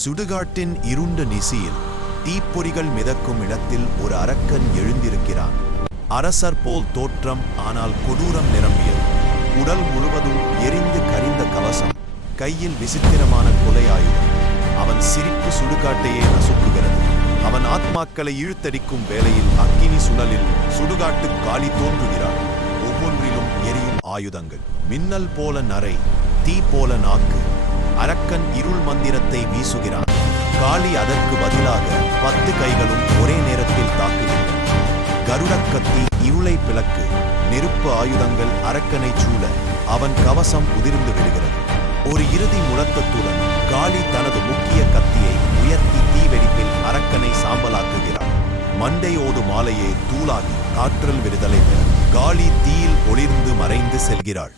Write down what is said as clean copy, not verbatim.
சுடுகாட்டின் இருண்ட நிசியில் தீப்பொறிகள் மிதக்கும் இடத்தில் ஒரு அரக்கன் எழுந்திருக்கிறான். அரசர் போல் தோற்றம், ஆனால் கொடூரம் நிரம்பியது. உடல் முழுவதும் எரிந்து கரிந்த கவசம், கையில் விசித்திரமான கொலை ஆயுதம். அவன் சிரிப்பு சுடுகாட்டையே நசுக்குகிறது. அவன் ஆத்மாக்களை இழுத்தடிக்கும் வேளையில் அக்கினி சுழலில் சுடுகாட்டு காளி தோன்றுகிறாள். ஒவ்வொன்றிலும் எரியும் ஆயுதங்கள். மின்னல் போல நரை, தீ போல நாக்கு. அரக்கன் இருள் மந்திரத்தை வீசுகிறான். காளி அதற்கு பதிலாக 10 கைகளும் ஒரே நேரத்தில் தாக்குகின்றன. கருடக்கத்தி இருளை பிளக்கு. நெருப்பு ஆயுதங்கள் அரக்கனை சூழ அவன் கவசம் உதிர்ந்து விடுகிறது. ஒரு இறுதி முழக்கத்துடன் காளி தனது முக்கிய கத்தியை உயர்த்தி தீவெடிப்பில் அரக்கனை சாம்பலாக்குகிறாள். மண்டையோடு மாலையே தூளாகி காற்றில் விடுதலை பெற காளி தீயில் ஒளிர்ந்து மறைந்து செல்கிறாள்.